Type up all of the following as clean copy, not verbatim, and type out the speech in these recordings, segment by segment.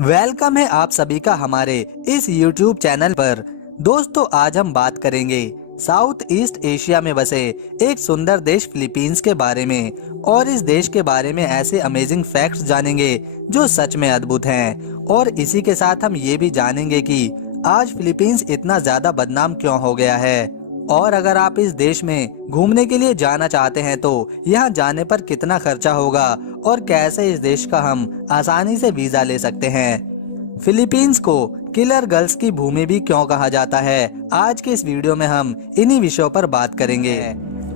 Welcome है आप सभी का हमारे इस YouTube चैनल पर। दोस्तों, आज हम बात करेंगे साउथ ईस्ट एशिया में बसे एक सुंदर देश फिलीपींस के बारे में। और इस देश के बारे में ऐसे अमेजिंग फैक्ट्स जानेंगे जो सच में अद्भुत हैं। और इसी के साथ हम ये भी जानेंगे कि आज फिलीपींस इतना ज्यादा बदनाम क्यों हो गया है। और अगर आप इस देश में घूमने के लिए जाना चाहते हैं तो यहाँ जाने पर कितना खर्चा होगा और कैसे इस देश का हम आसानी से वीजा ले सकते हैं। फिलीपींस को किलर गर्ल्स की भूमि भी क्यों कहा जाता है, आज के इस वीडियो में हम इन्हीं विषयों पर बात करेंगे।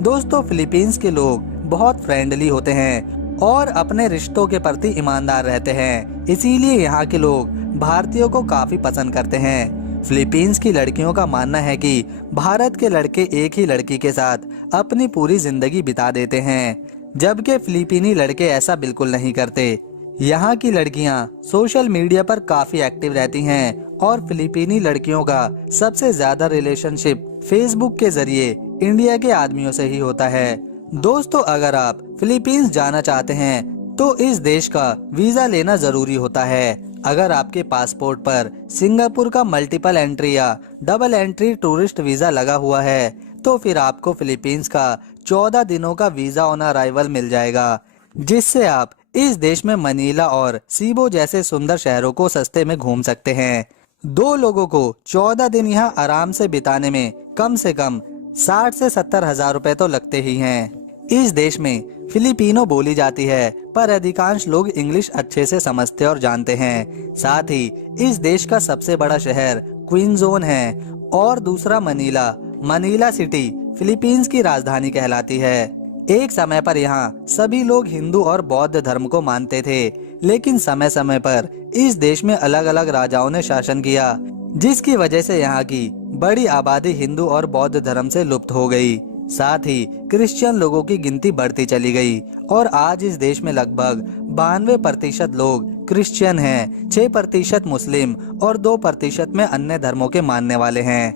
दोस्तों, फिलीपींस के लोग बहुत फ्रेंडली होते हैं और अपने रिश्तों के प्रति ईमानदार रहते हैं। इसीलिए यहाँ के लोग भारतीयों को काफी पसंद करते हैं। फिलीपींस की लड़कियों का मानना है कि भारत के लड़के एक ही लड़की के साथ अपनी पूरी जिंदगी बिता देते हैं, जबकि फिलीपीनी लड़के ऐसा बिल्कुल नहीं करते। यहाँ की लड़कियाँ सोशल मीडिया पर काफी एक्टिव रहती हैं और फिलीपीनी लड़कियों का सबसे ज्यादा रिलेशनशिप फेसबुक के जरिए इंडिया के आदमियों से ही होता है। दोस्तों, अगर आप फिलीपींस जाना चाहते हैं तो इस देश का वीजा लेना जरूरी होता है। अगर आपके पासपोर्ट पर सिंगापुर का मल्टीपल एंट्री या डबल एंट्री टूरिस्ट वीजा लगा हुआ है तो फिर आपको फिलीपींस का 14 दिनों का वीजा ऑन अराइवल मिल जाएगा, जिससे आप इस देश में मनीला और सीबो जैसे सुंदर शहरों को सस्ते में घूम सकते हैं। दो लोगों को 14 दिन यहाँ आराम से बिताने में कम से कम 60 से 70 हजार रुपए तो लगते ही हैं। इस देश में फिलिपिनो बोली जाती है, पर अधिकांश लोग इंग्लिश अच्छे से समझते और जानते हैं। साथ ही इस देश का सबसे बड़ा शहर क्विंजोन है और दूसरा मनीला सिटी फिलीपींस की राजधानी कहलाती है। एक समय पर यहाँ सभी लोग हिंदू और बौद्ध धर्म को मानते थे, लेकिन समय समय पर इस देश में अलग अलग राजाओं ने शासन किया, जिसकी वजह से यहाँ की बड़ी आबादी हिंदू और बौद्ध धर्म से लुप्त हो गई। साथ ही क्रिश्चियन लोगों की गिनती बढ़ती चली गई और आज इस देश में लगभग 92% लोग क्रिश्चियन हैं, 6% मुस्लिम और 2% में अन्य धर्मों के मानने वाले हैं।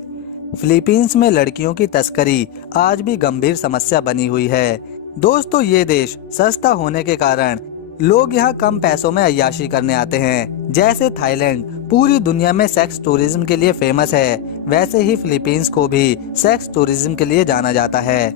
फिलीपींस में लड़कियों की तस्करी आज भी गंभीर समस्या बनी हुई है। दोस्तों, ये देश सस्ता होने के कारण लोग यहाँ कम पैसों में अय्याशी करने आते हैं। जैसे थाईलैंड पूरी दुनिया में सेक्स टूरिज्म के लिए फेमस है, वैसे ही फिलीपींस को भी सेक्स टूरिज्म के लिए जाना जाता है।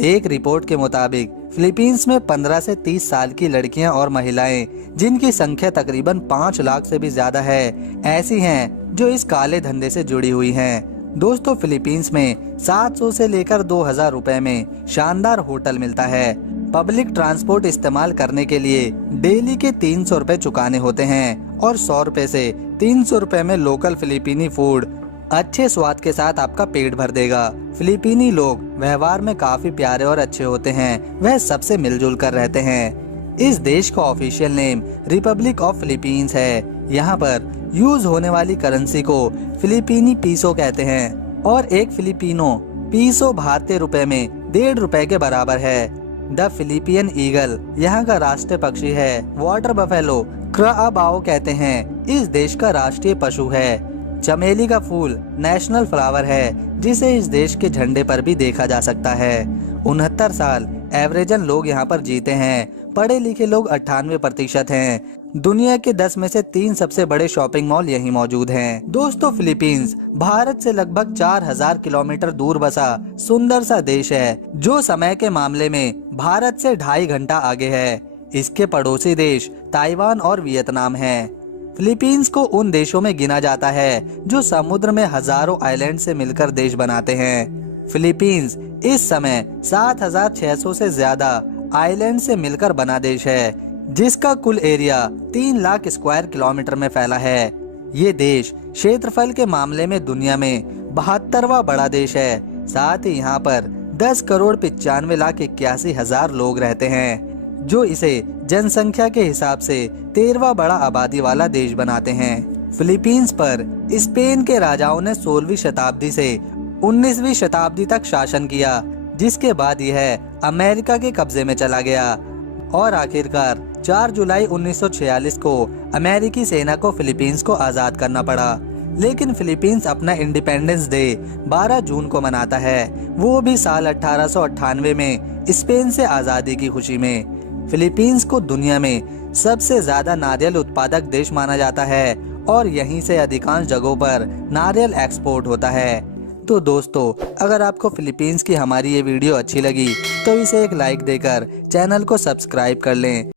एक रिपोर्ट के मुताबिक फिलीपींस में 15 से 30 साल की लड़कियां और महिलाएं, जिनकी संख्या तकरीबन 5 लाख से भी ज्यादा है, ऐसी हैं जो इस काले धंधे से जुड़ी हुई हैं। दोस्तों, फिलीपींस में 700 से लेकर 2000 रुपए में शानदार होटल मिलता है। पब्लिक ट्रांसपोर्ट इस्तेमाल करने के लिए डेली के 300 रुपए चुकाने होते हैं और 100 रुपए से 300 रुपए में लोकल फिलीपीनी फूड अच्छे स्वाद के साथ आपका पेट भर देगा। फिलीपीनी लोग व्यवहार में काफी प्यारे और अच्छे होते हैं, वह सबसे मिलजुल कर रहते हैं। इस देश का official name Republic of Philippines है। यहाँ पर यूज होने वाली करेंसी को फिलीपीनी पीसो कहते हैं और एक फिलिपिनो पीसो भारतीय रुपए में 1.5 रुपए के बराबर है। द फिलिपियन ईगल यहाँ का राष्ट्रीय पक्षी है। वाटर बफेलो क्राबाओ कहते हैं, इस देश का राष्ट्रीय पशु है। चमेली का फूल नेशनल फ्लावर है, जिसे इस देश के झंडे पर भी देखा जा सकता है। 69 साल एवरेजन लोग यहाँ पर जीते हैं। पढ़े लिखे लोग 98% हैं। दुनिया के 10 में से 3 सबसे बड़े शॉपिंग मॉल यहीं मौजूद हैं। दोस्तों, फिलीपींस भारत से लगभग 4000 किलोमीटर दूर बसा सुंदर सा देश है, जो समय के मामले में भारत से 2.5 घंटा आगे है। इसके पड़ोसी देश ताइवान और वियतनाम हैं। फिलीपींस को उन देशों में गिना जाता है जो समुद्र में हजारों आइलैंड से मिलकर देश बनाते हैं। फिलीपींस इस समय 7600 से ज्यादा आइलैंड से मिलकर बना देश है, जिसका कुल एरिया 3 लाख स्क्वायर किलोमीटर में फैला है। ये देश क्षेत्रफल के मामले में दुनिया में 72वां बड़ा देश है। साथ ही यहाँ पर 10 करोड़ 95 लाख 81 हजार लोग रहते हैं, जो इसे जनसंख्या के हिसाब से 13वां बड़ा आबादी वाला देश बनाते हैं। फिलीपींस पर स्पेन के राजाओं ने 16वीं शताब्दी से 19वीं शताब्दी तक शासन किया, जिसके बाद यह अमेरिका के कब्जे में चला गया और आखिरकार 4 जुलाई 1946 को अमेरिकी सेना को फिलीपींस को आजाद करना पड़ा। लेकिन फिलीपींस अपना इंडिपेंडेंस डे 12 जून को मनाता है, वो भी साल 1898 में स्पेन से आजादी की खुशी में। फिलीपींस को दुनिया में सबसे ज्यादा नारियल उत्पादक देश माना जाता है और यहीं से अधिकांश जगहों पर नारियल एक्सपोर्ट होता है। तो दोस्तों, अगर आपको फिलीपींस की हमारी ये वीडियो अच्छी लगी तो इसे एक लाइक देकर चैनल को सब्सक्राइब कर लें।